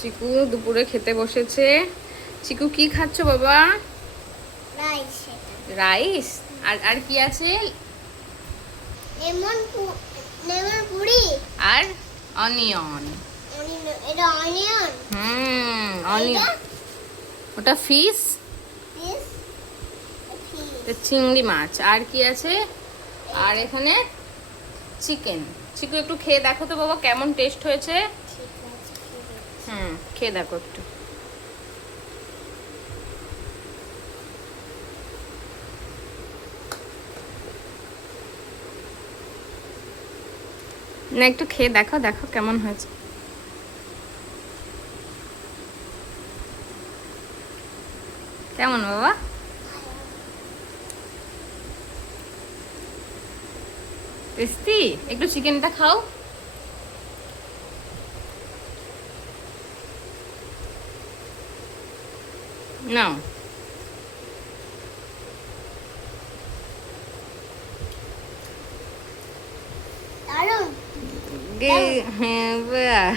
চিকু দুপুরে খেতে বসেছে। চিকু কি খাচ্ছ বাবা? রাইস। রাইস। আর আর কি আছে? লেমন পুরি আর অনিয়ন। এটা অনিয়ন। অনিয়ন। ওটা ফিশ, দিস চিংড়ি মাছ। আর কি আছে? আর এখানে চিকেন। চিকু একটু খেয়ে দেখো তো বাবা কেমন টেস্ট হয়েছে। ঠিক আছে, ঠিক আছে। খেয়ে দেখো একটু। না একটু খেয়ে দেখো, দেখো কেমন হয়েছে। কেমন বাবা? টেস্টি। একটু চিকেনটা খাও। নাও। দারুন। হ্যাঁ বাহ।